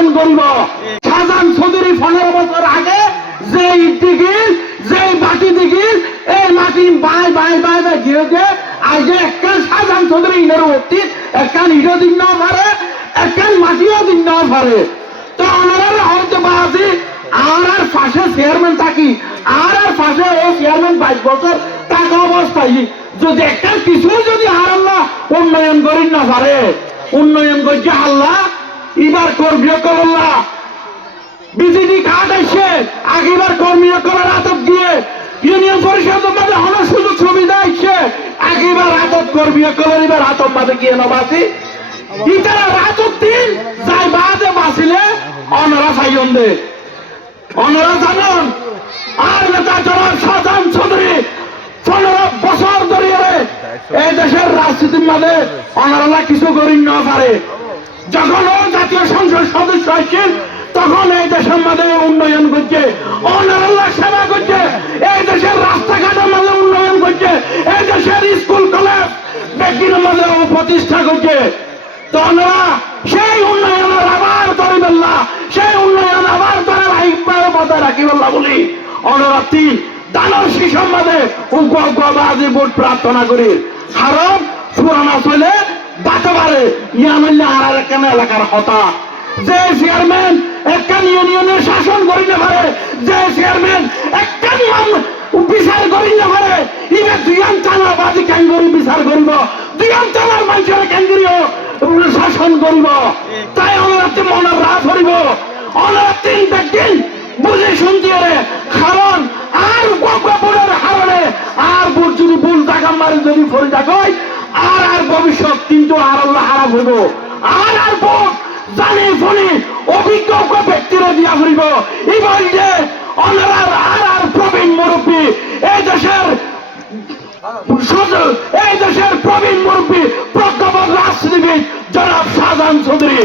শাসন করিব। শাহজাহান চৌধুরী 15 বছর আগে যে ইট দিঘির যে মাটি দিঘির এই মাটি বাই বাই বাই বাই গিয়ে আজ একখান শাহজাহান চৌধুরী ইনের অতীত একখান ইটও দিন না পারে একখান মাটিও দিন না পারে। তো ওনারা হয়তো বাজি আর পাশে চেয়ারম্যান থাকি আর পাশে ও চেয়ারম্যান 22 বছর টাকা অবস্থায় যদি একটা কিছু যদি আর আল্লাহ উন্নয়ন করি না পারে উন্নয়ন করছে আল্লাহ এবার কর্মী করল্লা বিজেপি কার্ড এসে আগেবার কর্মী করার আতক দিয়ে ইউনিয়ন পরিষদের মধ্যে অনেক সুযোগ সুবিধা এসে আগেবার আতক কর্মী করার এবার আতক মাঝে গিয়ে নবাসি ইতারা রাতক দিন যাই বাদে বাঁচিলে অনারা সাইন দে অনারা জানান আর নেতা জনাব শাহজাহান চৌধুরী 15 বছর ধরে এই দেশের রাজনীতির মাঝে অনারা কিছু করি না পারে। যখন ও জাতীয় সংসদ সদস্য হয়েছেন তখন এই দেশের মাঝে উন্নয়ন করছে অনারা সেবা করছে এই দেশের রাস্তাঘাটের মাঝে উন্নয়ন করছে এই দেশের স্কুল কলেজ ব্যক্তির মাঝে প্রতিষ্ঠা করছে। তো ওনারা সেই উন্নয়নের আবার করিবেন না সেই উন্নয়ন আবার তারা বজায় রাখিবেন না বলি ওনারা 3 দানব শিশম মাঝে উগ্রবাদী ভোট প্রার্থনা করি কারণ পুরানা চলে বাতে পারে ইয়ামাল্লা আর একখান এলাকার হতা যে চেয়ারম্যান একখান ইউনিয়নের শাসন করি না পারে যে চেয়ারম্যান একখান বিচার করি না পারে ইবে দুইয়ান টানা বাজি ক্যাঙ্গুরি বিচার করিব দুইয়ান টানার মানুষের ক্যাঙ্গুরিও শাসন করিব। তাই অনারাতে মনের রাত হরিব অনারাতে দেখবেন বুঝে শুনতে কারণ আর গোপনের হারণে আর বুট যদি ভুল টাকা মারি যদি ফরি থাকয় আর ভবিষ্যৎ কিন্তু আর আল্লাহ খারাপ হইব আর ভোট জানি শুনি অভিজ্ঞ ব্যক্তিরা দিয়া ফুরিব এবার যে অনারার আর প্রবীণ মুরব্বী এই দেশের প্রবীণ মুরব্বী প্রজ্ঞাপন রাজনীতিবিদ জনাব শাহজাহান চৌধুরী